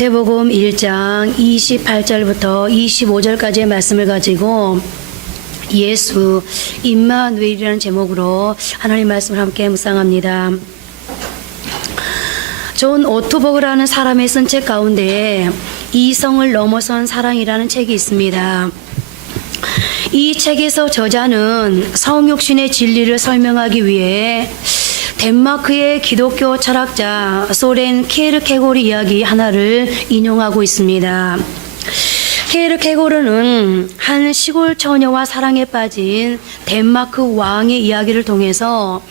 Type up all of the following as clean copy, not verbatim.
마태복음 1장 28절부터 25절까지의 말씀을 가지고 예수 임마누엘이라는 제목으로 하나님 말씀을 함께 묵상합니다. 존 오토버그라는 사람의 쓴 책 가운데 이성을 넘어선 사랑이라는 책이 있습니다. 이 책에서 저자는 성육신의 진리를 설명하기 위해 덴마크의 기독교 철학자 소렌 케르케고르 이야기 하나를 인용하고 있습니다. 케르케고르는 한 시골 처녀와 사랑에 빠진 덴마크 왕의 이야기를 통해서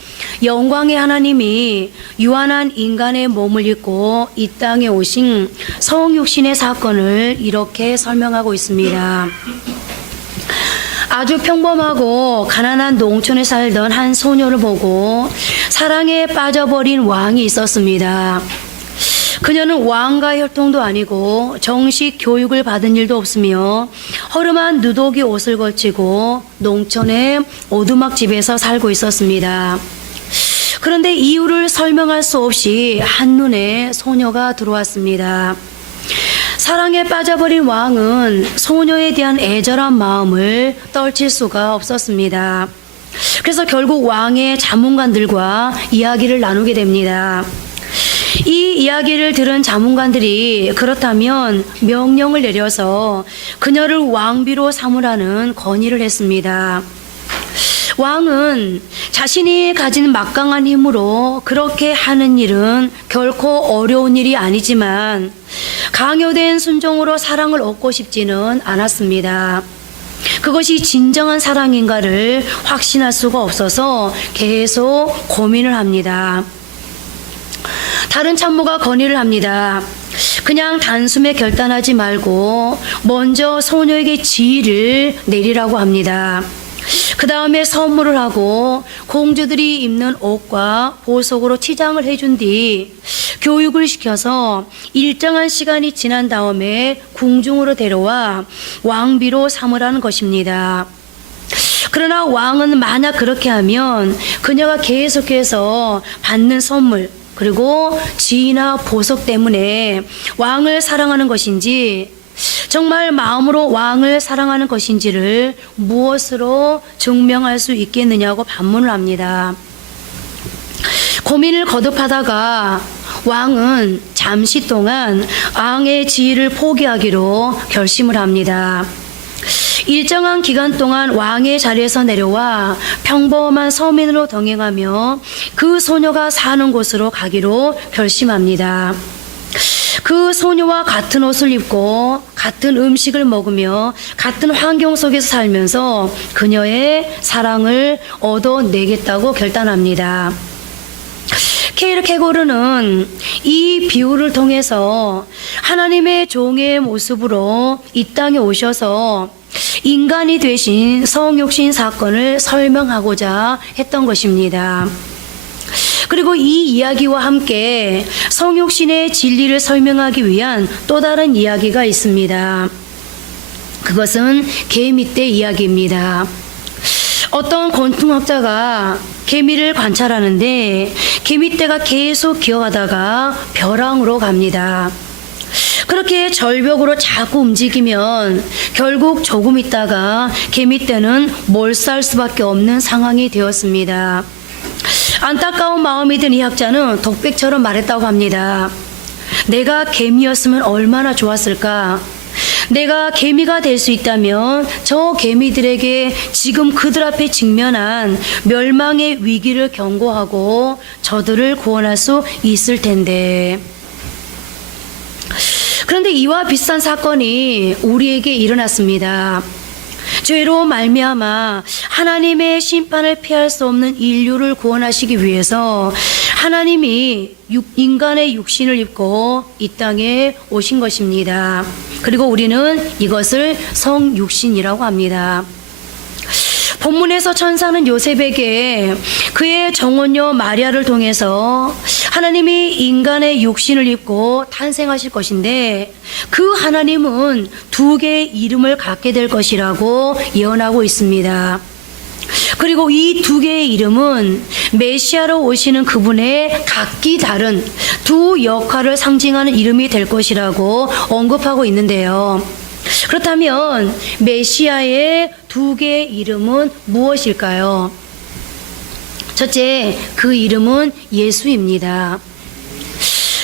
영광의 하나님이 유한한 인간의 몸을 입고 이 땅에 오신 성육신의 사건을 이렇게 설명하고 있습니다. 아주 평범하고 가난한 농촌에 살던 한 소녀를 보고 사랑에 빠져버린 왕이 있었습니다. 그녀는 왕과 혈통도 아니고 정식 교육을 받은 일도 없으며 허름한 누더기 옷을 걸치고 농촌의 오두막집에서 살고 있었습니다. 그런데 이유를 설명할 수 없이 한눈에 소녀가 들어왔습니다. 사랑에 빠져버린 왕은 소녀에 대한 애절한 마음을 떨칠 수가 없었습니다. 그래서 결국 왕의 자문관들과 이야기를 나누게 됩니다. 이 이야기를 들은 자문관들이 그렇다면 명령을 내려서 그녀를 왕비로 삼으라는 건의를 했습니다. 왕은 자신이 가진 막강한 힘으로 그렇게 하는 일은 결코 어려운 일이 아니지만 강요된 순종으로 사랑을 얻고 싶지는 않았습니다. 그것이 진정한 사랑인가를 확신할 수가 없어서 계속 고민을 합니다. 다른 참모가 건의를 합니다. 그냥 단숨에 결단하지 말고 먼저 소녀에게 지휘를 내리라고 합니다. 그 다음에 선물을 하고 공주들이 입는 옷과 보석으로 치장을 해준 뒤 교육을 시켜서 일정한 시간이 지난 다음에 궁중으로 데려와 왕비로 삼으라는 것입니다. 그러나 왕은 만약 그렇게 하면 그녀가 계속해서 받는 선물 그리고 지위나 보석 때문에 왕을 사랑하는 것인지 정말 마음으로 왕을 사랑하는 것인지를 무엇으로 증명할 수 있겠느냐고 반문을 합니다. 고민을 거듭하다가 왕은 잠시 동안 왕의 지위를 포기하기로 결심을 합니다. 일정한 기간 동안 왕의 자리에서 내려와 평범한 서민으로 동행하며 그 소녀가 사는 곳으로 가기로 결심합니다. 그 소녀와 같은 옷을 입고 같은 음식을 먹으며 같은 환경 속에서 살면서 그녀의 사랑을 얻어내겠다고 결단합니다. 케르케고르는 이 비유를 통해서 하나님의 종의 모습으로 이 땅에 오셔서 인간이 되신 성육신 사건을 설명하고자 했던 것입니다. 그리고 이 이야기와 함께 성육신의 진리를 설명하기 위한 또 다른 이야기가 있습니다. 그것은 개미떼 이야기입니다. 어떤 곤충학자가 개미를 관찰하는데 개미떼가 계속 기어가다가 벼랑으로 갑니다. 그렇게 절벽으로 자꾸 움직이면 결국 조금 있다가 개미떼는 몰살 수밖에 없는 상황이 되었습니다. 안타까운 마음이 든 이 학자는 독백처럼 말했다고 합니다. 내가 개미였으면 얼마나 좋았을까? 내가 개미가 될 수 있다면 저 개미들에게 지금 그들 앞에 직면한 멸망의 위기를 경고하고 저들을 구원할 수 있을 텐데. 그런데 이와 비슷한 사건이 우리에게 일어났습니다. 죄로 말미암아 하나님의 심판을 피할 수 없는 인류를 구원하시기 위해서 하나님이 인간의 육신을 입고 이 땅에 오신 것입니다. 그리고 우리는 이것을 성육신이라고 합니다. 본문에서 천사는 요셉에게 그의 정혼녀 마리아를 통해서 하나님이 인간의 육신을 입고 탄생하실 것인데 그 하나님은 두 개의 이름을 갖게 될 것이라고 예언하고 있습니다. 그리고 이 두 개의 이름은 메시아로 오시는 그분의 각기 다른 두 역할을 상징하는 이름이 될 것이라고 언급하고 있는데요. 그렇다면 메시아의 두 개의 이름은 무엇일까요? 첫째, 그 이름은 예수입니다.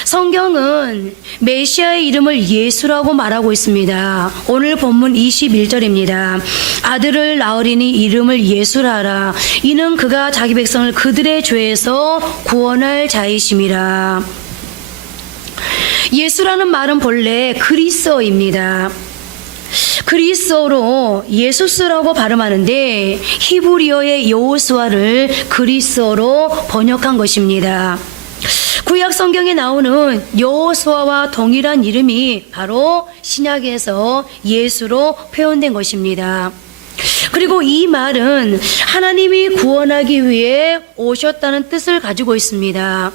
성경은 메시아의 이름을 예수라고 말하고 있습니다. 오늘 본문 21절입니다. 아들을 낳으리니 이름을 예수라 하라. 이는 그가 자기 백성을 그들의 죄에서 구원할 자이심이라. 예수라는 말은 본래 그리스어입니다. 그리스어로 예수스라고 발음하는데 히브리어의 여호수아를 그리스어로 번역한 것입니다. 구약 성경에 나오는 여호수아와 동일한 이름이 바로 신약에서 예수로 표현된 것입니다. 그리고 이 말은 하나님이 구원하기 위해 오셨다는 뜻을 가지고 있습니다.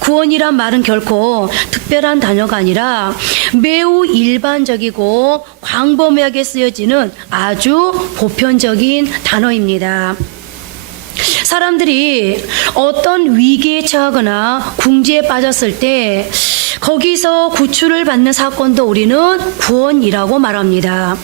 구원이란 말은 결코 특별한 단어가 아니라 매우 일반적이고 광범위하게 쓰여지는 아주 보편적인 단어입니다. 사람들이 어떤 위기에 처하거나 궁지에 빠졌을 때 거기서 구출을 받는 사건도 우리는 구원이라고 말합니다.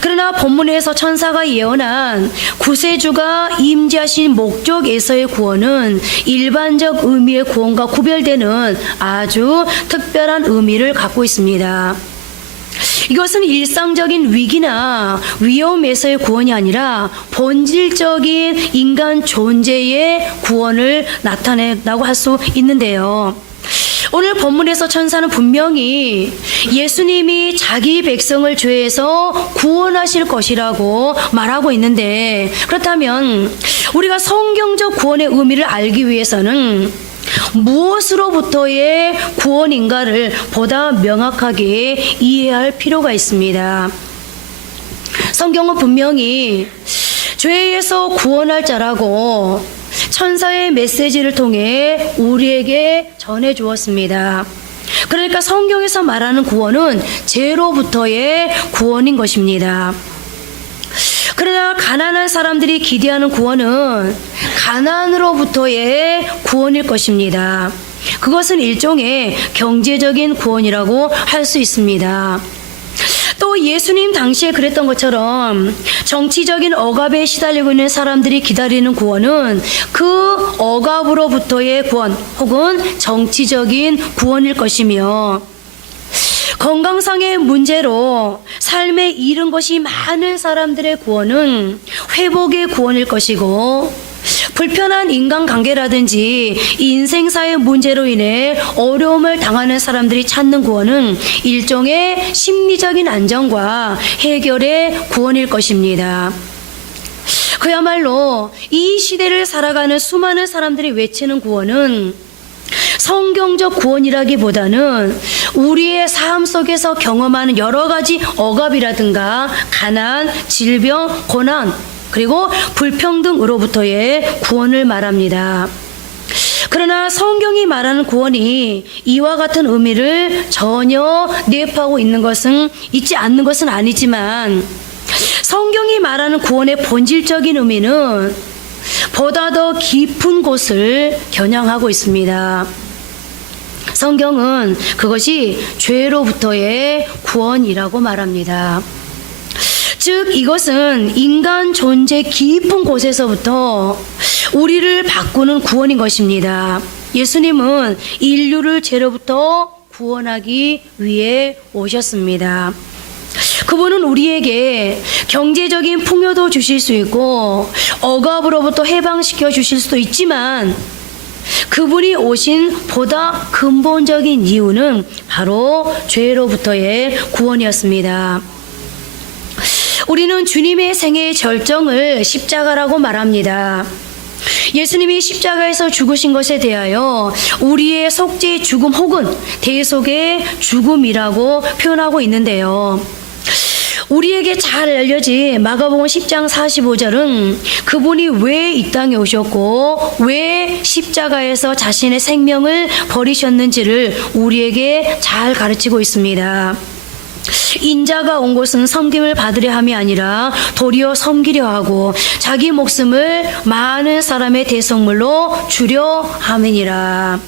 그러나 본문에서 천사가 예언한 구세주가 임재하신 목적에서의 구원은 일반적 의미의 구원과 구별되는 아주 특별한 의미를 갖고 있습니다. 이것은 일상적인 위기나 위험에서의 구원이 아니라 본질적인 인간 존재의 구원을 나타낸다고 할 수 있는데요. 오늘 본문에서 천사는 분명히 예수님이 자기 백성을 죄에서 구원하실 것이라고 말하고 있는데, 그렇다면 우리가 성경적 구원의 의미를 알기 위해서는 무엇으로부터의 구원인가를 보다 명확하게 이해할 필요가 있습니다. 성경은 분명히 죄에서 구원할 자라고 천사의 메시지를 통해 우리에게 전해 주었습니다. 그러니까 성경에서 말하는 구원은 죄로부터의 구원인 것입니다. 그러나 가난한 사람들이 기대하는 구원은 가난으로부터의 구원일 것입니다. 그것은 일종의 경제적인 구원이라고 할 수 있습니다. 또 예수님 당시에 그랬던 것처럼 정치적인 억압에 시달리고 있는 사람들이 기다리는 구원은 그 억압으로부터의 구원 혹은 정치적인 구원일 것이며, 건강상의 문제로 삶에 잃은 것이 많은 사람들의 구원은 회복의 구원일 것이고, 불편한 인간관계라든지 인생사의 문제로 인해 어려움을 당하는 사람들이 찾는 구원은 일종의 심리적인 안정과 해결의 구원일 것입니다. 그야말로 이 시대를 살아가는 수많은 사람들이 외치는 구원은 성경적 구원이라기보다는 우리의 삶 속에서 경험하는 여러 가지 억압이라든가 가난, 질병, 고난, 그리고 불평등으로부터의 구원을 말합니다. 그러나 성경이 말하는 구원이 이와 같은 의미를 전혀 내포하고 있지 않는 것은 아니지만, 성경이 말하는 구원의 본질적인 의미는 보다 더 깊은 곳을 겨냥하고 있습니다. 성경은 그것이 죄로부터의 구원이라고 말합니다. 즉 이것은 인간 존재 깊은 곳에서부터 우리를 바꾸는 구원인 것입니다. 예수님은 인류를 죄로부터 구원하기 위해 오셨습니다. 그분은 우리에게 경제적인 풍요도 주실 수 있고 억압으로부터 해방시켜 주실 수도 있지만, 그분이 오신 보다 근본적인 이유는 바로 죄로부터의 구원이었습니다. 우리는 주님의 생애의 절정을 십자가라고 말합니다. 예수님이 십자가에서 죽으신 것에 대하여 우리의 속죄의 죽음 혹은 대속의 죽음이라고 표현하고 있는데요. 우리에게 잘 알려진 마가복음 10장 45절은 그분이 왜 이 땅에 오셨고 왜 십자가에서 자신의 생명을 버리셨는지를 우리에게 잘 가르치고 있습니다. 인자가 온 곳은 섬김을 받으려 함이 아니라 도리어 섬기려 하고 자기 목숨을 많은 사람의 대속물로 주려 함이니라.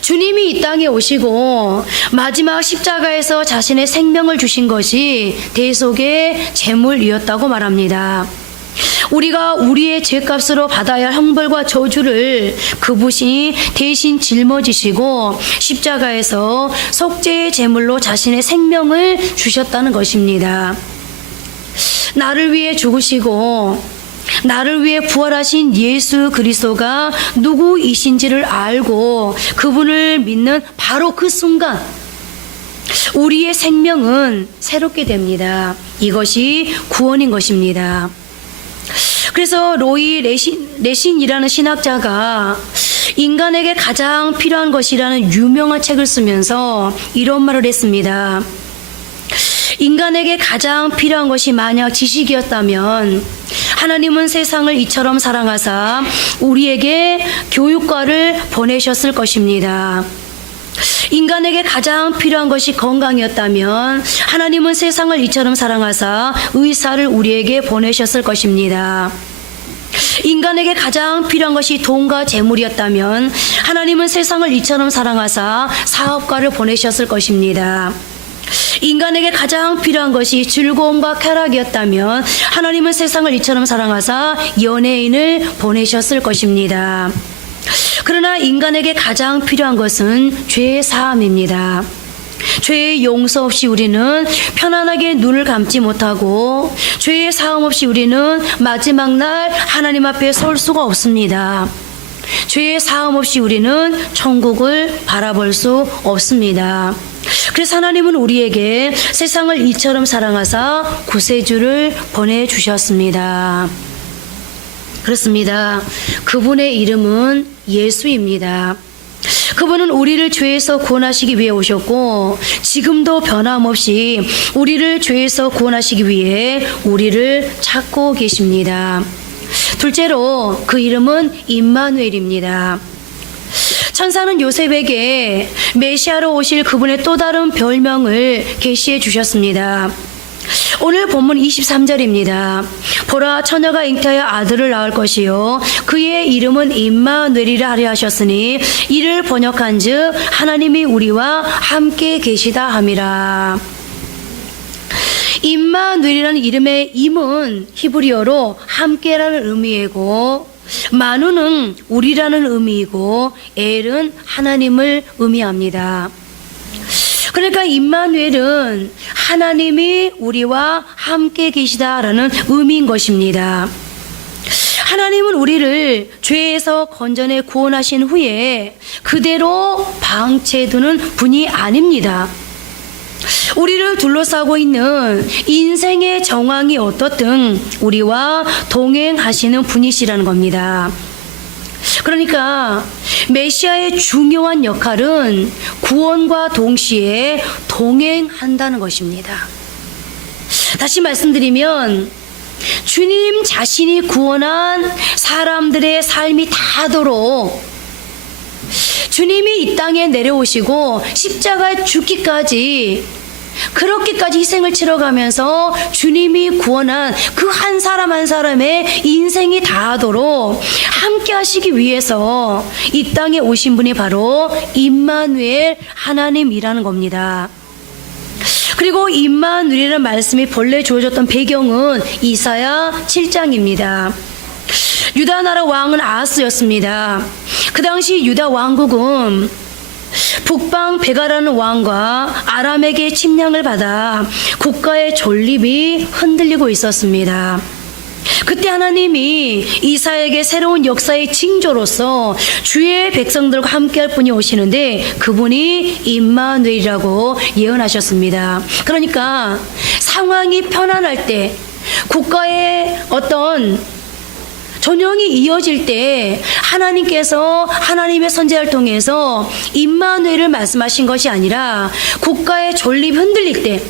주님이 이 땅에 오시고 마지막 십자가에서 자신의 생명을 주신 것이 대속의 제물이었다고 말합니다. 우리가 우리의 죄값으로 받아야 할 형벌과 저주를 그분이 대신 짊어지시고 십자가에서 속죄의 제물로 자신의 생명을 주셨다는 것입니다. 나를 위해 죽으시고 나를 위해 부활하신 예수 그리스도가 누구이신지를 알고 그분을 믿는 바로 그 순간 우리의 생명은 새롭게 됩니다. 이것이 구원인 것입니다. 그래서 로이 레신이라는 신학자가 인간에게 가장 필요한 것이라는 유명한 책을 쓰면서 이런 말을 했습니다. 인간에게 가장 필요한 것이 만약 지식이었다면 하나님은 세상을 이처럼 사랑하사 우리에게 교육과를 보내셨을 것입니다. 인간에게 가장 필요한 것이 건강이었다면 하나님은 세상을 이처럼 사랑하사 의사를 우리에게 보내셨을 것입니다. 인간에게 가장 필요한 것이 돈과 재물이었다면 하나님은 세상을 이처럼 사랑하사 사업가를 보내셨을 것입니다. 인간에게 가장 필요한 것이 즐거움과 쾌락이었다면 하나님은 세상을 이처럼 사랑하사 연예인을 보내셨을 것입니다. 그러나 인간에게 가장 필요한 것은 죄의 사함입니다. 죄의 용서 없이 우리는 편안하게 눈을 감지 못하고 죄의 사함 없이 우리는 마지막 날 하나님 앞에 설 수가 없습니다. 죄의 사함 없이 우리는 천국을 바라볼 수 없습니다. 그래서 하나님은 우리에게 세상을 이처럼 사랑하사 구세주를 보내주셨습니다. 그렇습니다. 그분의 이름은 예수입니다. 그분은 우리를 죄에서 구원하시기 위해 오셨고 지금도 변함없이 우리를 죄에서 구원하시기 위해 우리를 찾고 계십니다. 둘째로 그 이름은 임마누엘입니다. 천사는 요셉에게 메시아로 오실 그분의 또 다른 별명을 계시해 주셨습니다. 오늘 본문 23절입니다. 보라, 처녀가 잉태하여 아들을 낳을 것이요 그의 이름은 임마누엘이라 하려 하셨으니 이를 번역한즉 하나님이 우리와 함께 계시다 함이라. 임마누엘이라는 이름의 임은 히브리어로 함께라는 의미이고 마누는 우리라는 의미이고 엘은 하나님을 의미합니다. 그러니까 임마누엘은 하나님이 우리와 함께 계시다라는 의미인 것입니다. 하나님은 우리를 죄에서 건져내 구원하신 후에 그대로 방치해두는 분이 아닙니다. 우리를 둘러싸고 있는 인생의 정황이 어떻든 우리와 동행하시는 분이시라는 겁니다. 그러니까 메시아의 중요한 역할은 구원과 동시에 동행한다는 것입니다. 다시 말씀드리면 주님 자신이 구원한 사람들의 삶이 닿도록 주님이 이 땅에 내려오시고 십자가에 죽기까지 그렇게까지 희생을 치러가면서 주님이 구원한 그 한 사람 한 사람의 인생이 다하도록 함께 하시기 위해서 이 땅에 오신 분이 바로 임마누엘 하나님이라는 겁니다. 그리고 임마누엘이라는 말씀이 본래 주어졌던 배경은 이사야 7장입니다. 유다 나라 왕은 아하스였습니다. 그 당시 유다 왕국은 북방 베가라는 왕과 아람에게 침략을 받아 국가의 존립이 흔들리고 있었습니다. 그때 하나님이 이사야에게 새로운 역사의 징조로서 주의 백성들과 함께할 분이 오시는데 그분이 임마누엘이라고 예언하셨습니다. 그러니까 상황이 편안할 때 국가의 어떤 전형이 이어질 때 하나님께서 하나님의 선지자를 통해서 임마누엘을 말씀하신 것이 아니라 국가의 존립이 흔들릴 때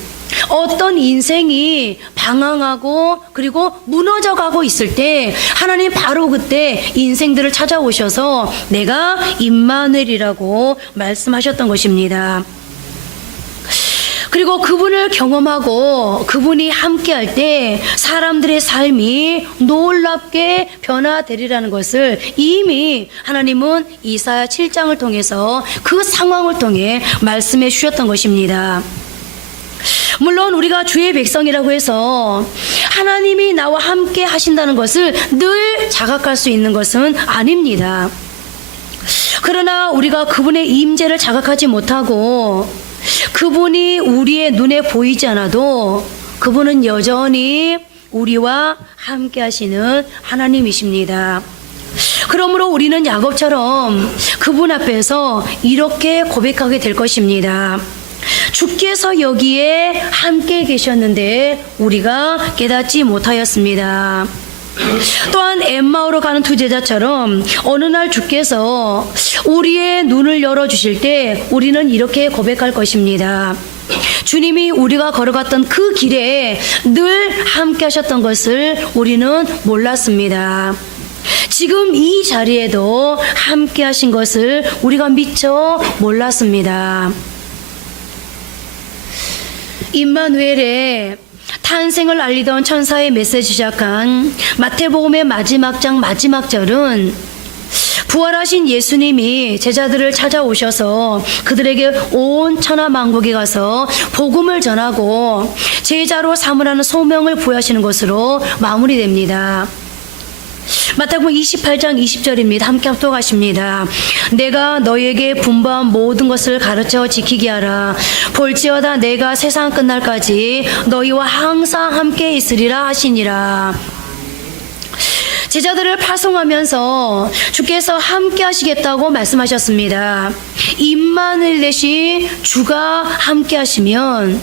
어떤 인생이 방황하고 그리고 무너져가고 있을 때 하나님 바로 그때 인생들을 찾아오셔서 내가 임마누엘이라고 말씀하셨던 것입니다. 그리고 그분을 경험하고 그분이 함께할 때 사람들의 삶이 놀랍게 변화되리라는 것을 이미 하나님은 이사야 7장을 통해서 그 상황을 통해 말씀해 주셨던 것입니다. 물론 우리가 주의 백성이라고 해서 하나님이 나와 함께 하신다는 것을 늘 자각할 수 있는 것은 아닙니다. 그러나 우리가 그분의 임재를 자각하지 못하고 그분이 우리의 눈에 보이지 않아도 그분은 여전히 우리와 함께 하시는 하나님이십니다. 그러므로 우리는 야곱처럼 그분 앞에서 이렇게 고백하게 될 것입니다. 주께서 여기에 함께 계셨는데 우리가 깨닫지 못하였습니다. 또한 엠마오로 가는 두 제자처럼 어느 날 주께서 우리의 눈을 열어주실 때 우리는 이렇게 고백할 것입니다. 주님이 우리가 걸어갔던 그 길에 늘 함께 하셨던 것을 우리는 몰랐습니다. 지금 이 자리에도 함께 하신 것을 우리가 미처 몰랐습니다. 임마누엘의 탄생을 알리던 천사의 메시지 시작한 마태복음의 마지막 장 마지막 절은 부활하신 예수님이 제자들을 찾아오셔서 그들에게 온 천하 만국에 가서 복음을 전하고 제자로 삼으라는 소명을 부여하시는 것으로 마무리됩니다. 마태복음 28장 20절입니다. 함께 합독하십니다. 내가 너에게 분부한 모든 것을 가르쳐 지키게 하라. 볼지어다 내가 세상 끝날까지 너희와 항상 함께 있으리라 하시니라. 제자들을 파송하면서 주께서 함께 하시겠다고 말씀하셨습니다. 임마누엘 대신 주가 함께 하시면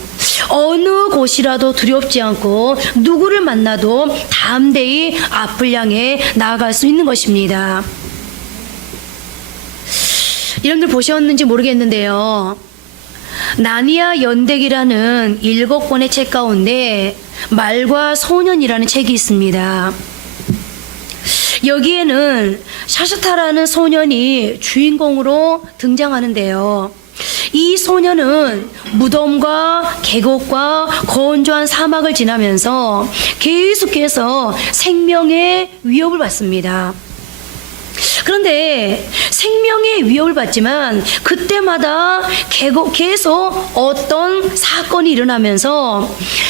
어느 곳이라도 두렵지 않고 누구를 만나도 담대히 앞을 향해 나아갈 수 있는 것입니다. 여러분들 보셨는지 모르겠는데요. 나니아 연대기라는 7권의 책 가운데 말과 소년이라는 책이 있습니다. 여기에는 샤슈타라는 소년이 주인공으로 등장하는데요. 이 소년은 무덤과 계곡과 건조한 사막을 지나면서 계속해서 생명의 위협을 받습니다. 그런데 생명의 위협을 받지만 그때마다 계속 어떤 사건이 일어나면서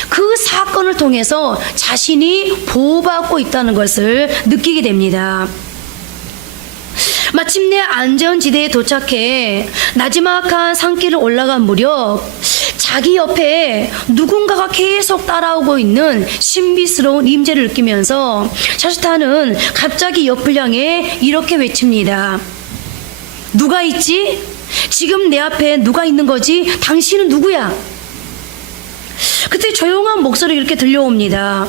그 사건을 통해서 자신이 보호받고 있다는 것을 느끼게 됩니다. 마침내 안전지대에 도착해 나지막한 산길을 올라간 무렵 자기 옆에 누군가가 계속 따라오고 있는 신비스러운 임재를 느끼면서 샤슈타는 갑자기 옆을 향해 이렇게 외칩니다. 누가 있지? 지금 내 앞에 누가 있는 거지? 당신은 누구야? 그때 조용한 목소리가 이렇게 들려옵니다.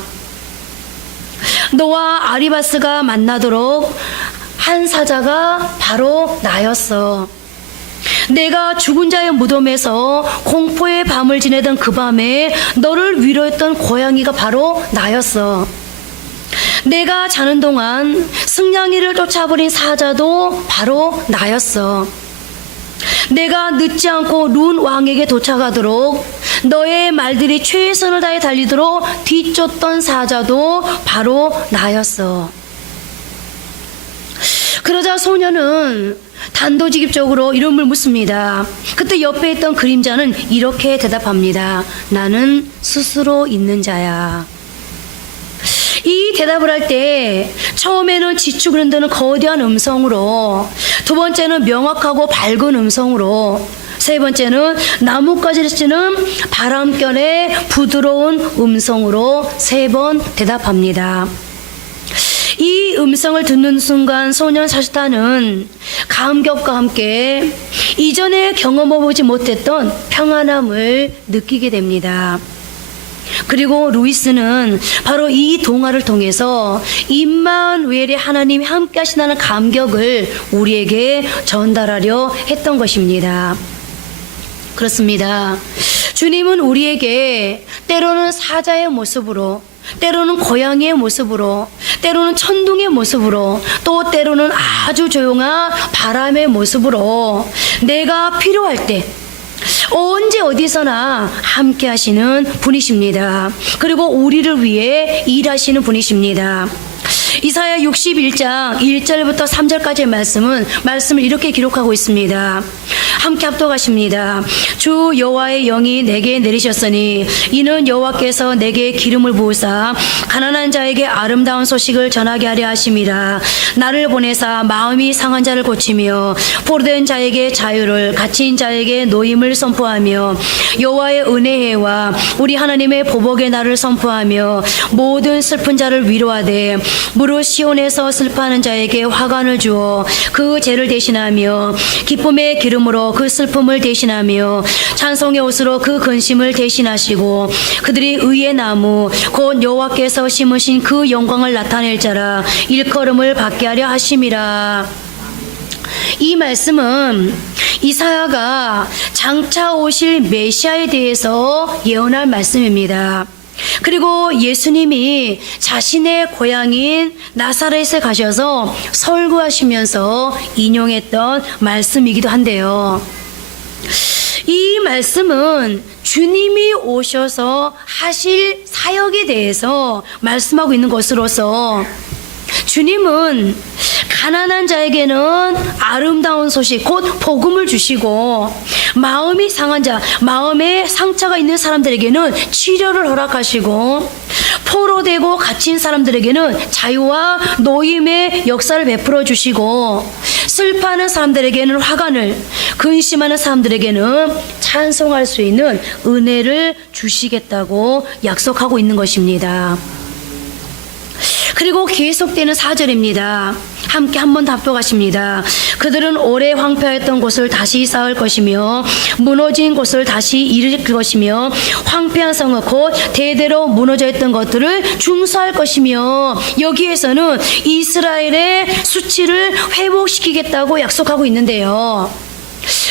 너와 아리바스가 만나도록 한 사자가 바로 나였어. 내가 죽은 자의 무덤에서 공포의 밤을 지내던 그 밤에 너를 위로했던 고양이가 바로 나였어. 내가 자는 동안 승냥이를 쫓아버린 사자도 바로 나였어. 내가 늦지 않고 룬 왕에게 도착하도록 너의 말들이 최선을 다해 달리도록 뒤쫓던 사자도 바로 나였어. 그러자 소녀는 단도직입적으로 이름을 묻습니다. 그때 옆에 있던 그림자는 이렇게 대답합니다. 나는 스스로 있는 자야. 이 대답을 할 때 처음에는 지축을 흔드는 거대한 음성으로, 두 번째는 명확하고 밝은 음성으로, 세 번째는 나뭇가지를 치는 바람결의 부드러운 음성으로 3번 대답합니다. 이 음성을 듣는 순간 소년 샤슈타는 감격과 함께 이전에 경험해보지 못했던 평안함을 느끼게 됩니다. 그리고 루이스는 바로 이 동화를 통해서 임마누엘의 하나님이 함께 하신다는 감격을 우리에게 전달하려 했던 것입니다. 그렇습니다. 주님은 우리에게 때로는 사자의 모습으로, 때로는 고양이의 모습으로, 때로는 천둥의 모습으로, 또 때로는 아주 조용한 바람의 모습으로 내가 필요할 때, 언제 어디서나 함께 하시는 분이십니다. 그리고 우리를 위해 일하시는 분이십니다. 이사야 61장 1절부터 3절까지의 말씀을 이렇게 기록하고 있습니다. 함께 합독하십니다. 주 여호와의 영이 내게 내리셨으니 이는 여호와께서 내게 기름을 부으사 가난한 자에게 아름다운 소식을 전하게 하려 하심이라. 나를 보내사 마음이 상한 자를 고치며 포로된 자에게 자유를, 갇힌 자에게 노임을 선포하며 여호와의 은혜와 우리 하나님의 보복의 날을 선포하며 모든 슬픈 자를 위로하되 무릇 시온에서 슬퍼하는 자에게 화관을 주어 그 죄를 대신하며 기쁨의 기름으로 그 슬픔을 대신하며 찬송의 옷으로 그 근심을 대신하시고 그들이 의의 나무 곧 여호와께서 심으신 그 영광을 나타낼 자라 일컬음을 받게 하려 하심이라. 이 말씀은 이사야가 장차 오실 메시아에 대해서 예언할 말씀입니다. 그리고 예수님이 자신의 고향인 나사렛에 가셔서 설교하시면서 인용했던 말씀이기도 한데요. 이 말씀은 주님이 오셔서 하실 사역에 대해서 말씀하고 있는 것으로서 주님은 가난한 자에게는 아름다운 소식 곧 복음을 주시고 마음이 상한 자, 마음에 상처가 있는 사람들에게는 치료를 허락하시고 포로되고 갇힌 사람들에게는 자유와 노임의 역사를 베풀어 주시고 슬퍼하는 사람들에게는 화관을, 근심하는 사람들에게는 찬송할 수 있는 은혜를 주시겠다고 약속하고 있는 것입니다. 그리고 계속되는 4절입니다. 함께 한 번 답독하십니다. 그들은 오래 황폐하였던 곳을 다시 쌓을 것이며 무너진 곳을 다시 일으킬 것이며 황폐한 성을 곧 대대로 무너져 있던 것들을 중수할 것이며 여기에서는 이스라엘의 수치를 회복시키겠다고 약속하고 있는데요.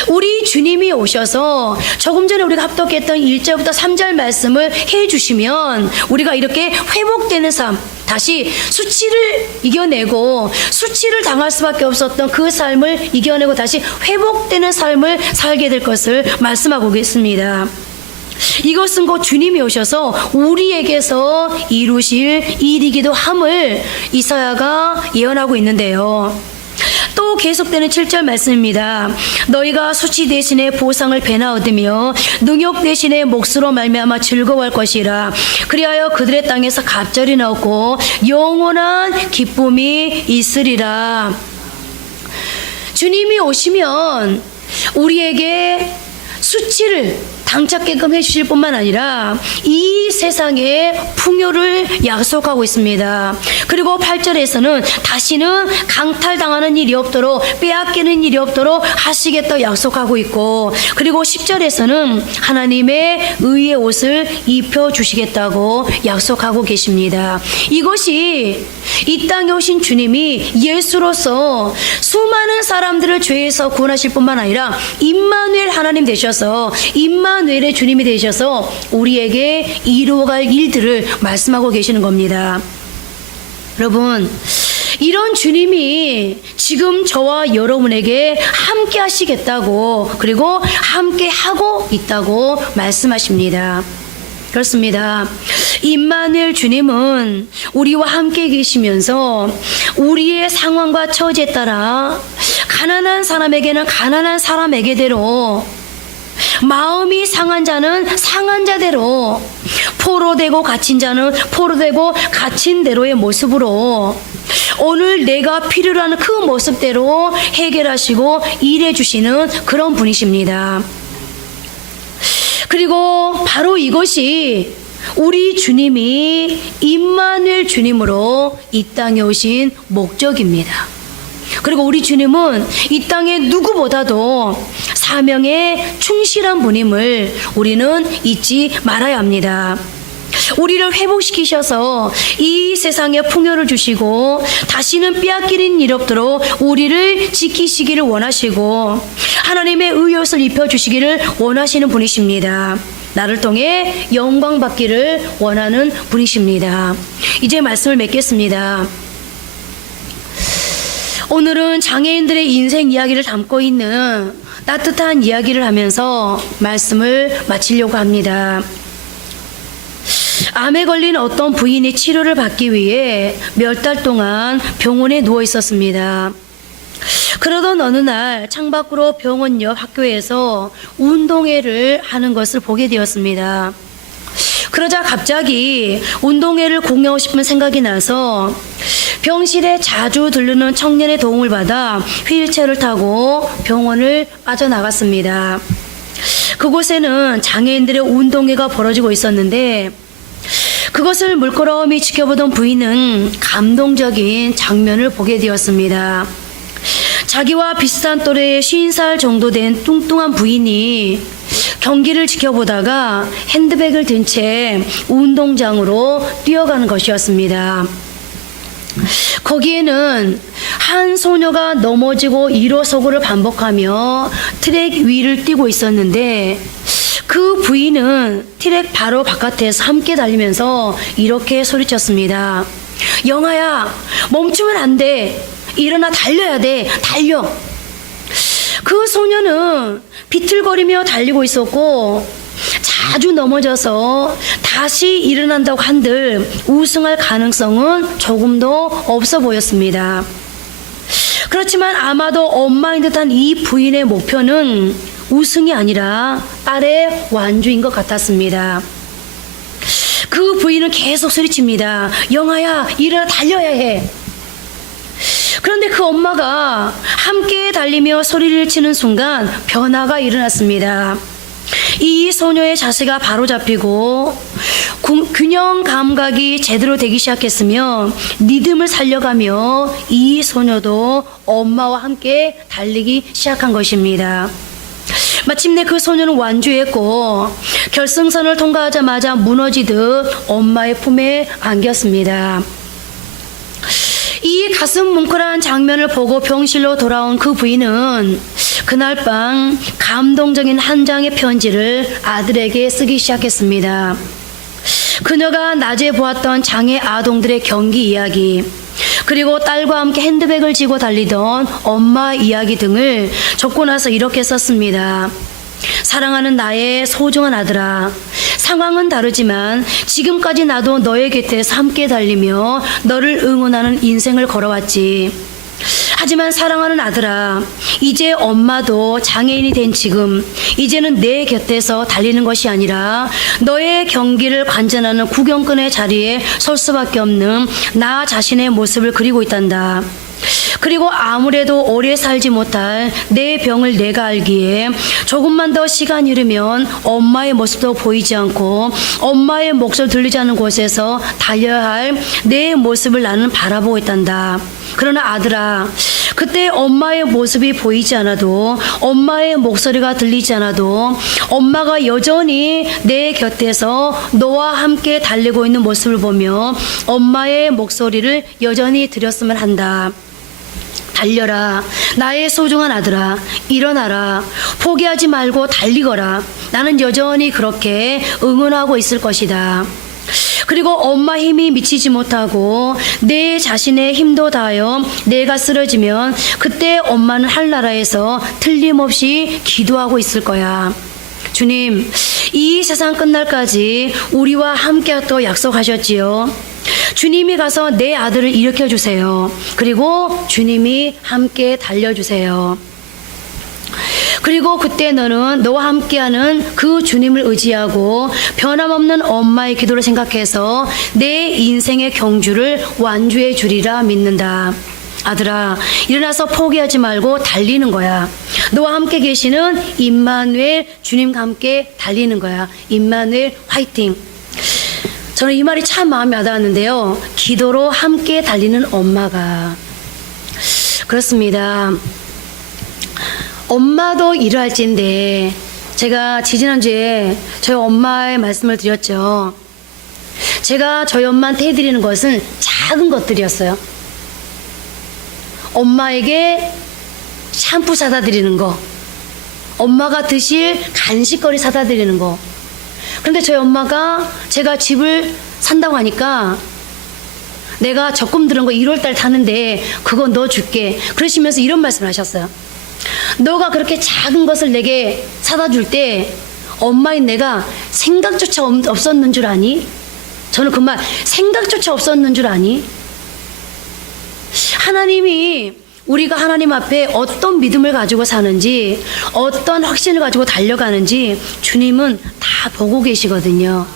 우리 주님이 오셔서 조금 전에 우리가 합독했던 1절부터 3절 말씀을 해주시면 우리가 이렇게 회복되는 삶, 다시 수치를 이겨내고 수치를 당할 수밖에 없었던 그 삶을 이겨내고 다시 회복되는 삶을 살게 될 것을 말씀하고 계십니다. 이것은 곧 주님이 오셔서 우리에게서 이루실 일이기도 함을 이사야가 예언하고 있는데요. 또 계속되는 7절 말씀입니다. 너희가 수치 대신에 보상을 배나 얻으며 능욕 대신에 몫으로 말미암아 즐거워할 것이라. 그리하여 그들의 땅에서 갑절이 나오고 영원한 기쁨이 있으리라. 주님이 오시면 우리에게 수치를 당착게끔 해주실 뿐만 아니라 이 세상에 풍요를 약속하고 있습니다. 그리고 8절에서는 다시는 강탈당하는 일이 없도록 빼앗기는 일이 없도록 하시겠다고 약속하고 있고 그리고 10절에서는 하나님의 의의 옷을 입혀주시겠다고 약속하고 계십니다. 이것이 이 땅에 오신 주님이 예수로서 수많은 사람들을 죄에서 구원하실 뿐만 아니라 임마누엘 하나님 되셔서 임마누엘의 주님이 되셔서 우리에게 이루어갈 일들을 말씀하고 계시는 겁니다. 여러분, 이런 주님이 지금 저와 여러분에게 함께 하시겠다고 그리고 함께 하고 있다고 말씀하십니다. 그렇습니다. 임마누엘 주님은 우리와 함께 계시면서 우리의 상황과 처지에 따라 가난한 사람에게는 가난한 사람에게대로 마음이 상한 자는 상한 자대로 포로되고 갇힌 자는 포로되고 갇힌 대로의 모습으로 오늘 내가 필요로 하는 그 모습대로 해결하시고 일해 주시는 그런 분이십니다. 그리고 바로 이것이 우리 주님이 임마누엘 주님으로 이 땅에 오신 목적입니다. 그리고 우리 주님은 이 땅에 누구보다도 사명에 충실한 분임을 우리는 잊지 말아야 합니다. 우리를 회복시키셔서 이 세상에 풍요를 주시고 다시는 빼앗기는 일 없도록 우리를 지키시기를 원하시고 하나님의 의옷을 입혀주시기를 원하시는 분이십니다. 나를 통해 영광 받기를 원하는 분이십니다. 이제 말씀을 맺겠습니다. 오늘은 장애인들의 인생 이야기를 담고 있는 따뜻한 이야기를 하면서 말씀을 마치려고 합니다. 암에 걸린 어떤 부인이 치료를 받기 위해 몇 달 동안 병원에 누워 있었습니다. 그러던 어느 날 창밖으로 병원 옆 학교에서 운동회를 하는 것을 보게 되었습니다. 그러자 갑자기 운동회를 공유하고 싶은 생각이 나서 병실에 자주 들르는 청년의 도움을 받아 휠체어를 타고 병원을 빠져나갔습니다. 그곳에는 장애인들의 운동회가 벌어지고 있었는데 그것을 물끄러미 지켜보던 부인은 감동적인 장면을 보게 되었습니다. 자기와 비슷한 또래의 50살 정도 된 뚱뚱한 부인이 경기를 지켜보다가 핸드백을 든 채 운동장으로 뛰어가는 것이었습니다. 거기에는 한 소녀가 넘어지고 일어서고를 반복하며 트랙 위를 뛰고 있었는데 그 부인은 트랙 바로 바깥에서 함께 달리면서 이렇게 소리쳤습니다. 영아야, 멈추면 안 돼. 일어나 달려야 돼. 달려. 그 소녀는 비틀거리며 달리고 있었고 자주 넘어져서 다시 일어난다고 한들 우승할 가능성은 조금도 없어 보였습니다. 그렇지만 아마도 엄마인 듯한 이 부인의 목표는 우승이 아니라 딸의 완주인 것 같았습니다. 그 부인은 계속 소리칩니다. 영아야, 일어나 달려야 해. 그런데 그 엄마가 함께 달리며 소리를 치는 순간 변화가 일어났습니다. 이 소녀의 자세가 바로 잡히고 균형 감각이 제대로 되기 시작했으며 리듬을 살려가며 이 소녀도 엄마와 함께 달리기 시작한 것입니다. 마침내 그 소녀는 완주했고 결승선을 통과하자마자 무너지듯 엄마의 품에 안겼습니다. 이 가슴 뭉클한 장면을 보고 병실로 돌아온 그 부인은 그날 밤 감동적인 한 장의 편지를 아들에게 쓰기 시작했습니다. 그녀가 낮에 보았던 장애 아동들의 경기 이야기, 그리고 딸과 함께 핸드백을 지고 달리던 엄마 이야기 등을 적고 나서 이렇게 썼습니다. 사랑하는 나의 소중한 아들아, 상황은 다르지만 지금까지 나도 너의 곁에서 함께 달리며 너를 응원하는 인생을 걸어왔지. 하지만 사랑하는 아들아, 이제 엄마도 장애인이 된 지금 이제는 내 곁에서 달리는 것이 아니라 너의 경기를 관전하는 구경꾼의 자리에 설 수밖에 없는 나 자신의 모습을 그리고 있단다. 그리고 아무래도 오래 살지 못할 내 병을 내가 알기에 조금만 더 시간이 흐르면 엄마의 모습도 보이지 않고 엄마의 목소리 들리지 않는 곳에서 달려야 할 내 모습을 나는 바라보고 있단다. 그러나 아들아, 그때 엄마의 모습이 보이지 않아도 엄마의 목소리가 들리지 않아도 엄마가 여전히 내 곁에서 너와 함께 달리고 있는 모습을 보며 엄마의 목소리를 여전히 들었으면 한다. 달려라, 나의 소중한 아들아, 일어나라, 포기하지 말고 달리거라. 나는 여전히 그렇게 응원하고 있을 것이다. 그리고 엄마 힘이 미치지 못하고 내 자신의 힘도 다하여 내가 쓰러지면 그때 엄마는 하늘나라에서 틀림없이 기도하고 있을 거야. 주님, 이 세상 끝날까지 우리와 함께하도록 약속하셨지요. 주님이 가서 내 아들을 일으켜 주세요. 그리고 주님이 함께 달려주세요. 그리고 그때 너는 너와 함께하는 그 주님을 의지하고 변함없는 엄마의 기도를 생각해서 내 인생의 경주를 완주해 주리라 믿는다. 아들아, 일어나서 포기하지 말고 달리는 거야. 너와 함께 계시는 임마누엘 주님과 함께 달리는 거야. 임마누엘 화이팅. 저는 이 말이 참 마음에 와닿았는데요. 기도로 함께 달리는 엄마가. 그렇습니다. 엄마도 일을 할지인데 제가 지지난주에 저희 엄마의 말씀을 드렸죠. 제가 저희 엄마한테 해드리는 것은 작은 것들이었어요. 엄마에게 샴푸 사다 드리는 거, 엄마가 드실 간식거리 사다 드리는 거. 그런데 저희 엄마가 제가 집을 산다고 하니까 내가 적금 들은 거 1월달 타는데 그거 너 줄게. 그러시면서 이런 말씀을 하셨어요. 너가 그렇게 작은 것을 내게 사다 줄 때 엄마인 내가 생각조차 없었는 줄 아니? 저는 그 말 생각조차 없었는 줄 아니? 하나님이 우리가 하나님 앞에 어떤 믿음을 가지고 사는지, 어떤 확신을 가지고 달려가는지 주님은 다 보고 계시거든요.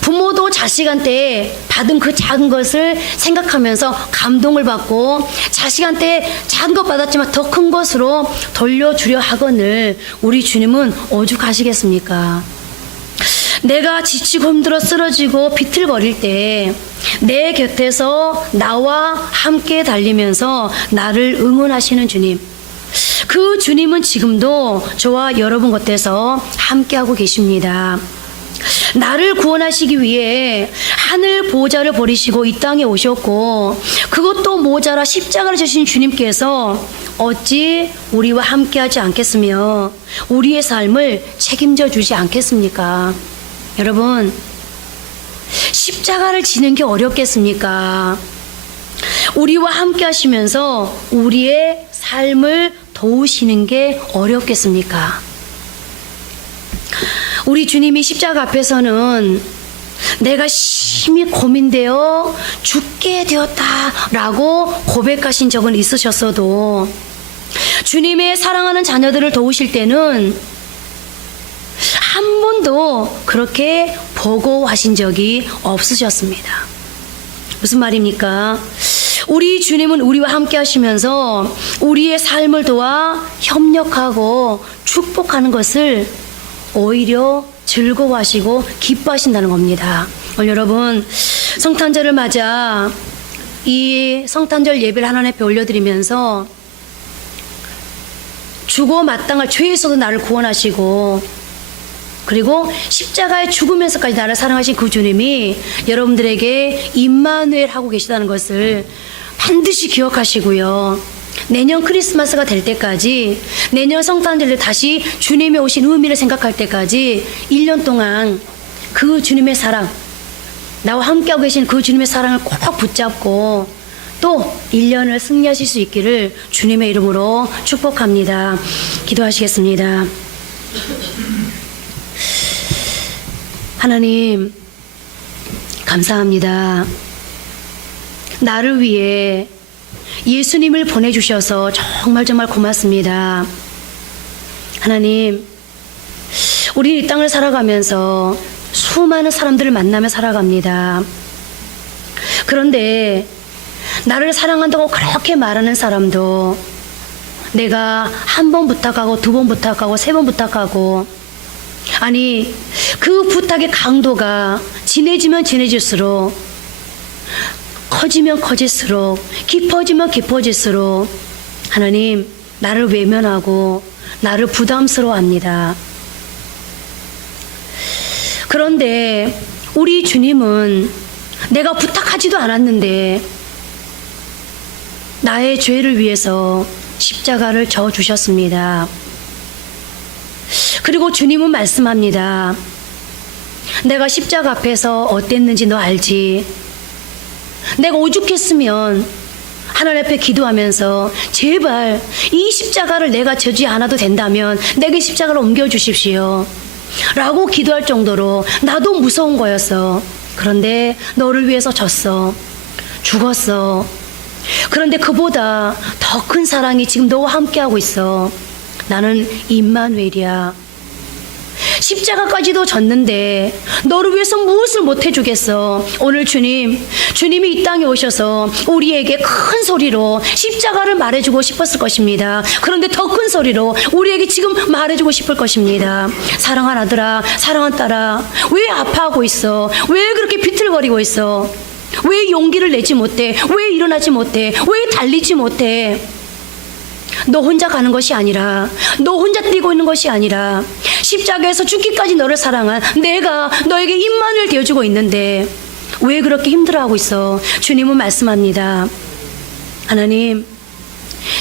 부모도 자식한테 받은 그 작은 것을 생각하면서 감동을 받고, 자식한테 작은 것 받았지만 더 큰 것으로 돌려주려 하거늘 우리 주님은 오죽하시겠습니까? 내가 지치고 힘들어 쓰러지고 비틀거릴 때 내 곁에서 나와 함께 달리면서 나를 응원하시는 주님, 그 주님은 지금도 저와 여러분 곁에서 함께하고 계십니다. 나를 구원하시기 위해 하늘 보좌를 버리시고 이 땅에 오셨고, 그것도 모자라 십자가를 지신 주님께서 어찌 우리와 함께하지 않겠으며 우리의 삶을 책임져 주지 않겠습니까? 여러분, 십자가를 지는 게 어렵겠습니까? 우리와 함께 하시면서 우리의 삶을 도우시는 게 어렵겠습니까? 우리 주님이 십자가 앞에서는 내가 심히 고민되어 죽게 되었다라고 고백하신 적은 있으셨어도, 주님의 사랑하는 자녀들을 도우실 때는 한 번도 그렇게 보고하신 적이 없으셨습니다. 무슨 말입니까? 우리 주님은 우리와 함께 하시면서 우리의 삶을 도와 협력하고 축복하는 것을 오히려 즐거워하시고 기뻐하신다는 겁니다. 오늘 여러분, 성탄절을 맞아 이 성탄절 예배를 하나님 앞에 올려드리면서 죽어 마땅할 죄에서도 나를 구원하시고, 그리고 십자가에 죽으면서까지 나를 사랑하신 그 주님이 여러분들에게 임마누엘 하고 계시다는 것을 반드시 기억하시고요. 내년 크리스마스가 될 때까지, 내년 성탄절에 다시 주님이 오신 의미를 생각할 때까지 1년 동안 그 주님의 사랑, 나와 함께하고 계신 그 주님의 사랑을 꼭 붙잡고 또 1년을 승리하실 수 있기를 주님의 이름으로 축복합니다. 기도하시겠습니다. 하나님, 감사합니다. 나를 위해 예수님을 보내주셔서 정말 고맙습니다. 하나님, 우리 이 땅을 살아가면서 수많은 사람들을 만나며 살아갑니다. 그런데 나를 사랑한다고 그렇게 말하는 사람도 내가 한 번 부탁하고 두 번 부탁하고 세 번 부탁하고, 아니 그 부탁의 강도가 진해지면 진해질수록, 커지면 커질수록, 깊어지면 깊어질수록 하나님 나를 외면하고 나를 부담스러워합니다. 그런데 우리 주님은 내가 부탁하지도 않았는데 나의 죄를 위해서 십자가를 져 주셨습니다. 그리고 주님은 말씀합니다. 내가 십자가 앞에서 어땠는지 너 알지? 내가 오죽했으면 하나님 앞에 기도하면서 제발 이 십자가를 내가 져지 않아도 된다면 내게 십자가를 옮겨주십시오 라고 기도할 정도로 나도 무서운 거였어. 그런데 너를 위해서 졌어. 죽었어. 그런데 그보다 더 큰 사랑이 지금 너와 함께하고 있어. 나는 임마누엘이야. 십자가까지도 졌는데 너를 위해서 무엇을 못 해주겠어. 오늘 주님이 이 땅에 오셔서 우리에게 큰 소리로 십자가를 말해주고 싶었을 것입니다. 그런데 더 큰 소리로 우리에게 지금 말해주고 싶을 것입니다. 사랑하는 아들아, 사랑하는 딸아, 왜 아파하고 있어? 왜 그렇게 비틀거리고 있어? 왜 용기를 내지 못해? 왜 일어나지 못해? 왜 달리지 못해? 너 혼자 가는 것이 아니라, 너 혼자 뛰고 있는 것이 아니라, 십자가에서 죽기까지 너를 사랑한 내가 너에게 임마누엘 되어주고 있는데 왜 그렇게 힘들어하고 있어? 주님은 말씀합니다. 하나님,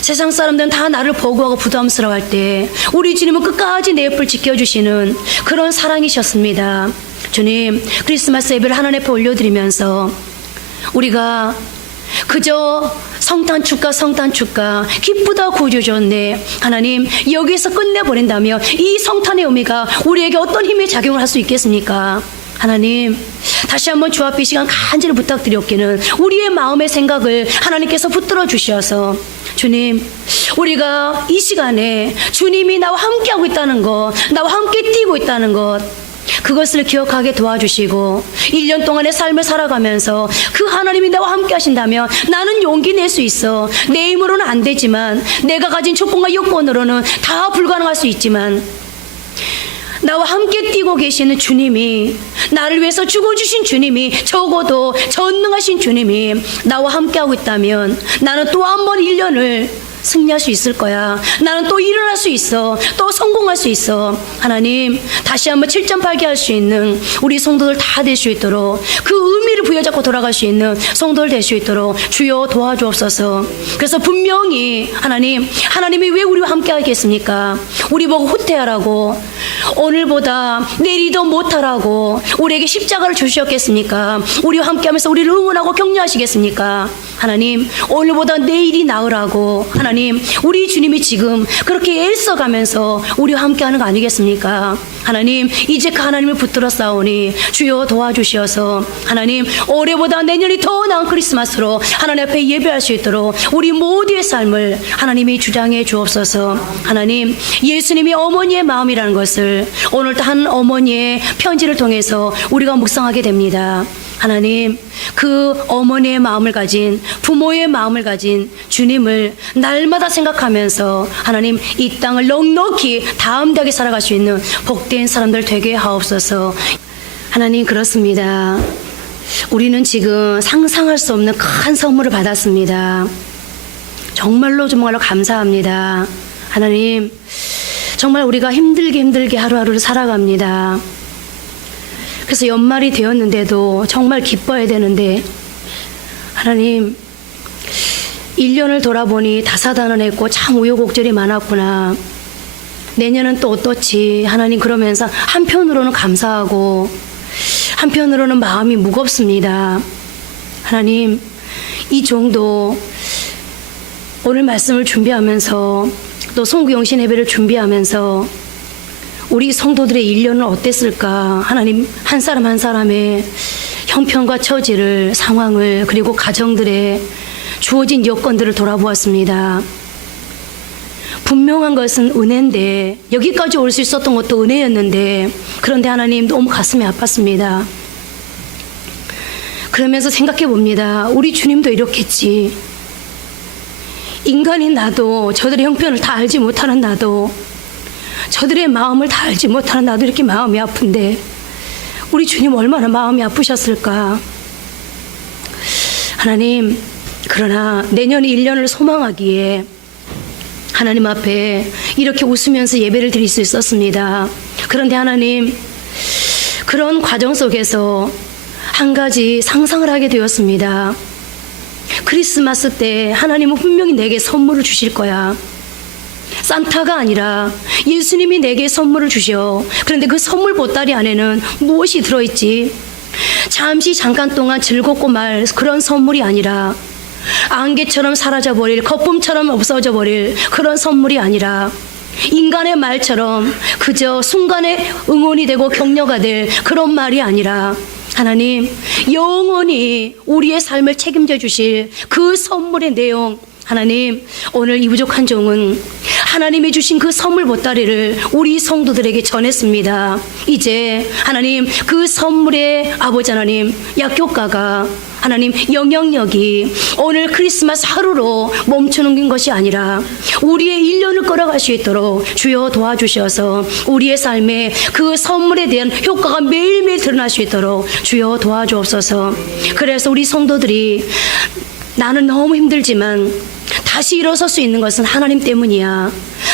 세상 사람들은 다 나를 보고하고 부담스러워할 때 우리 주님은 끝까지 내 옆을 지켜주시는 그런 사랑이셨습니다. 주님, 크리스마스 예배를 하나님 앞에 올려드리면서 우리가 그저 성탄 축가 기쁘다 구주 좋네. 하나님 여기서 끝내버린다면 이 성탄의 의미가 우리에게 어떤 힘의 작용을 할 수 있겠습니까? 하나님 다시 한번 주 앞에 이 시간 간절히 부탁드렸기는 우리의 마음의 생각을 하나님께서 붙들어 주셔서 주님 우리가 이 시간에 주님이 나와 함께하고 있다는 것, 나와 함께 뛰고 있다는 것, 그것을 기억하게 도와주시고 1년 동안의 삶을 살아가면서 그 하나님이 나와 함께 하신다면 나는 용기 낼 수 있어. 내 힘으로는 안 되지만, 내가 가진 조건과 여건으로는 다 불가능할 수 있지만 나와 함께 뛰고 계시는 주님이, 나를 위해서 죽어주신 주님이, 적어도 전능하신 주님이 나와 함께하고 있다면 나는 또 한 번 1년을 승리할 수 있을 거야. 나는 또 일어날 수 있어. 또 성공할 수 있어. 하나님 다시 한번 7.8개 할 수 있는 우리 성도들 다 될 수 있도록, 그 의미를 부여잡고 돌아갈 수 있는 성도들 될 수 있도록 주여 도와주옵소서. 그래서 분명히 하나님이 왜 우리와 함께 하겠습니까? 우리 보고 후퇴하라고, 오늘보다 내일도 못하라고 우리에게 십자가를 주셨겠습니까? 우리와 함께하면서 우리를 응원하고 격려하시겠습니까? 하나님 오늘보다 내일이 나으라고, 하나님 우리 주님이 지금 그렇게 애써가면서 우리와 함께하는 거 아니겠습니까? 하나님 이제 그 하나님을 붙들어 싸우니 주여 도와주시어서 하나님 올해보다 내년이 더 나은 크리스마스로 하나님 앞에 예배할 수 있도록 우리 모두의 삶을 하나님이 주장해 주옵소서. 하나님 예수님이 어머니의 마음이라는 것을 오늘 한 어머니의 편지를 통해서 우리가 묵상하게 됩니다. 하나님 그 어머니의 마음을 가진, 부모의 마음을 가진 주님을 날마다 생각하면서 하나님 이 땅을 넉넉히 다음되게 살아갈 수 있는 복된 사람들 되게 하옵소서. 하나님 그렇습니다. 우리는 지금 상상할 수 없는 큰 선물을 받았습니다. 정말로 감사합니다. 하나님 정말 우리가 힘들게 하루하루를 살아갑니다. 그래서 연말이 되었는데도 정말 기뻐야 되는데 하나님 1년을 돌아보니 다사다난했고 참 우여곡절이 많았구나. 내년은 또 어떻지? 하나님 그러면서 한편으로는 감사하고 한편으로는 마음이 무겁습니다. 하나님 이 정도 오늘 말씀을 준비하면서 또 송구영신 예배를 준비하면서 우리 성도들의 1년은 어땠을까? 하나님 한 사람 한 사람의 형편과 처지를, 상황을, 그리고 가정들의 주어진 여건들을 돌아보았습니다. 분명한 것은 은혜인데, 여기까지 올 수 있었던 것도 은혜였는데, 그런데 하나님 너무 가슴이 아팠습니다. 그러면서 생각해 봅니다. 우리 주님도 이렇겠지. 인간인 나도, 저들의 형편을 다 알지 못하는 나도, 저들의 마음을 다 알지 못하는 나도 이렇게 마음이 아픈데 우리 주님 얼마나 마음이 아프셨을까. 하나님 그러나 내년 1년을 소망하기에 하나님 앞에 이렇게 웃으면서 예배를 드릴 수 있었습니다. 그런데 하나님 그런 과정 속에서 한 가지 상상을 하게 되었습니다. 크리스마스 때 하나님은 분명히 내게 선물을 주실 거야. 산타가 아니라 예수님이 내게 선물을 주셔. 그런데 그 선물 보따리 안에는 무엇이 들어있지? 잠깐 동안 즐겁고 말 그런 선물이 아니라, 안개처럼 사라져버릴, 거품처럼 없어져버릴 그런 선물이 아니라, 인간의 말처럼 그저 순간에 응원이 되고 격려가 될 그런 말이 아니라, 하나님 영원히 우리의 삶을 책임져 주실 그 선물의 내용, 하나님 오늘 이 부족한 종은 하나님이 주신 그 선물 보따리를 우리 성도들에게 전했습니다. 이제 하나님 그 선물의 아버지 하나님 약효가가, 하나님 영향력이 오늘 크리스마스 하루로 멈추는 것이 아니라 우리의 1년을 끌어갈 수 있도록 주여 도와주셔서 우리의 삶에 그 선물에 대한 효과가 매일매일 드러날 수 있도록 주여 도와주옵소서. 그래서 우리 성도들이 나는 너무 힘들지만 다시 일어설 수 있는 것은 하나님 때문이야.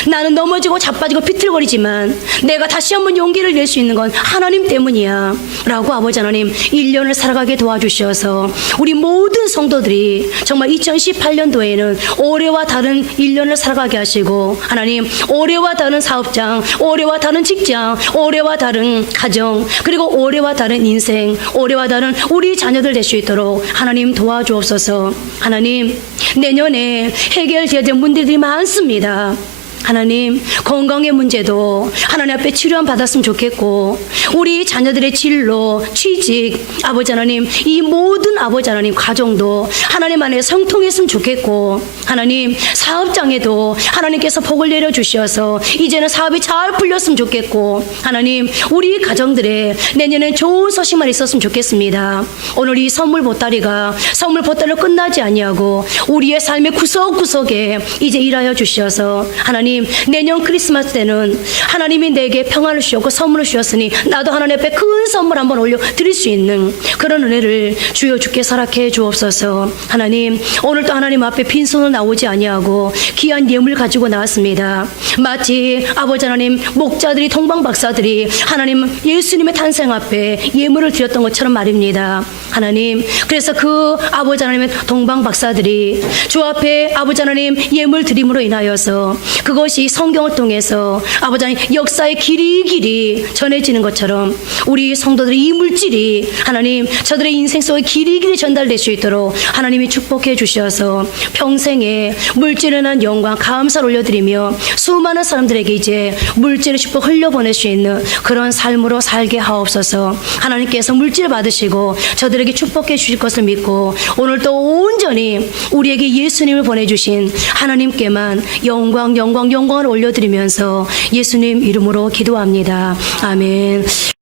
나는 넘어지고 자빠지고 비틀거리지만 내가 다시 한번 용기를 낼 수 있는 건 하나님 때문이야 라고 아버지 하나님 1년을 살아가게 도와주셔서 우리 모든 성도들이 정말 2018년도에는 올해와 다른 1년을 살아가게 하시고, 하나님 올해와 다른 사업장, 올해와 다른 직장, 올해와 다른 가정, 그리고 올해와 다른 인생, 올해와 다른 우리 자녀들 될 수 있도록 하나님 도와주옵소서. 하나님 내년에 해결되어야 될 문제들이 많습니다. 하나님 건강의 문제도 하나님 앞에 치료함 받았으면 좋겠고, 우리 자녀들의 진로, 취직, 아버지 하나님 이 모든 아버지 하나님 가정도 하나님 안에 성통했으면 좋겠고, 하나님 사업장에도 하나님께서 복을 내려주셔서 이제는 사업이 잘 풀렸으면 좋겠고, 하나님 우리 가정들의 내년엔 좋은 소식만 있었으면 좋겠습니다. 오늘 이 선물 보따리가 선물 보따리로 끝나지 아니하고 우리의 삶의 구석구석에 이제 일하여 주셔서, 하나님 내년 크리스마스 때는 하나님이 내게 평안을 주셨고 선물을 주셨으니 나도 하나님 앞에 큰 선물 한번 올려 드릴 수 있는 그런 은혜를 주여 주께 허락해 주옵소서. 하나님 오늘도 하나님 앞에 빈손으로 나오지 아니하고 귀한 예물 가지고 나왔습니다. 마치 아버지 하나님 목자들이, 동방 박사들이 하나님 예수님의 탄생 앞에 예물을 드렸던 것처럼 말입니다. 하나님 그래서 그 아버지 하나님의 동방 박사들이 주 앞에 아버지 하나님 예물 드림으로 인하여서 그것이 성경을 통해서 아버지 하나님 역사의 길이길이 전해지는 것처럼 우리 성도들의 이 물질이 하나님 저들의 인생 속에 길이길이 전달될 수 있도록 하나님이 축복해 주셔서 평생에 물질에 대한 영광 감사를 올려드리며 수많은 사람들에게 이제 물질의 축복 흘려보낼 수 있는 그런 삶으로 살게 하옵소서. 하나님께서 물질을 받으시고 저들에게 축복해 주실 것을 믿고 오늘도 온전히 우리에게 예수님을 보내주신 하나님께만 영광을 올려드리면서 예수님 이름으로 기도합니다. 아멘.